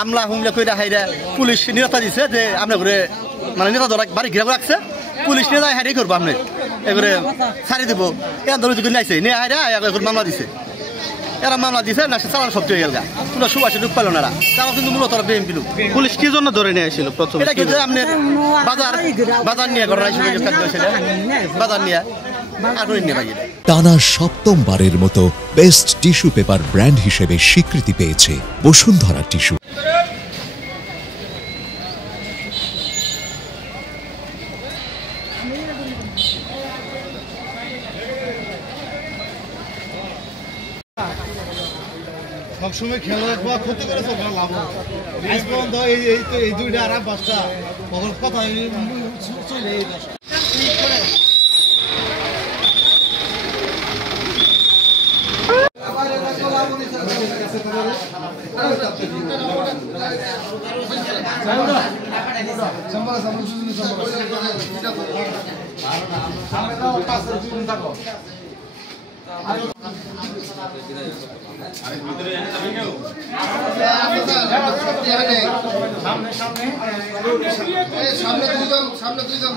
হামলা হুমলা করে হাইরা পুলিশ নিরাপত্তা দিছে যে আপনার ঘরে মানে নেতা ধরা বাড়ি ঘিরা রাখছে পুলিশ নিয়ে যায় হাইরাই করবো আপনি এগুলো ছাড়ি দেবো এর ধরে যদি নাইছে নিয়ে হাইরা মামলা দিছে এরা মামলা দিছে না সে চালানো শক্তি হয়ে গেল পুরো সুবাসে ঢুক পাইল না তারা কিন্তু মূলত বিএমপি লোক। পুলিশ কি জন্য ধরে নিয়ে আসছিল প্রথম? এটা কিন্তু আপনার বাজার নিয়ে বাজার নিয়ে আর নিয়ে ভাই টানা সপ্তমবারের মতো বেস্ট টিস্যু পেপার ব্র্যান্ড হিসেবে স্বীকৃতি পেয়েছে বসুন্ধরা টিস্যু। সবসময় খেলা একবার ক্ষতি করে লাভ আজ পর্যন্ত এই দুইটা আর পাঁচটা কখন কথা চলে সামনে দুইজন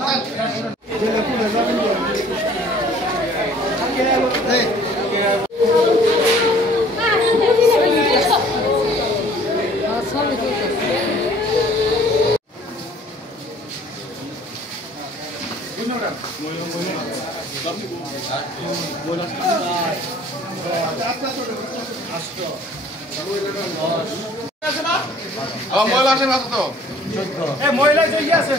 মহিলা আসে তো মহিলা আছে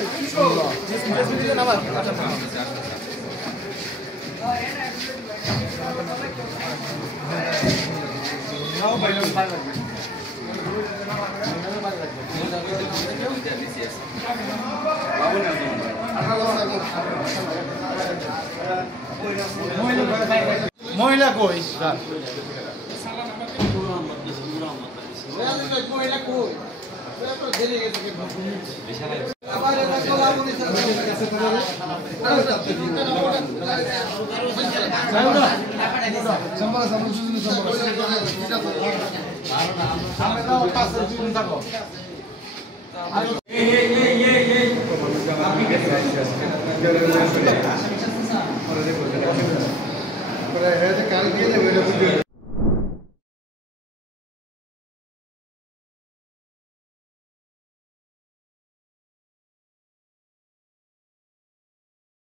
মহিলা কই মহিলা কই কালকে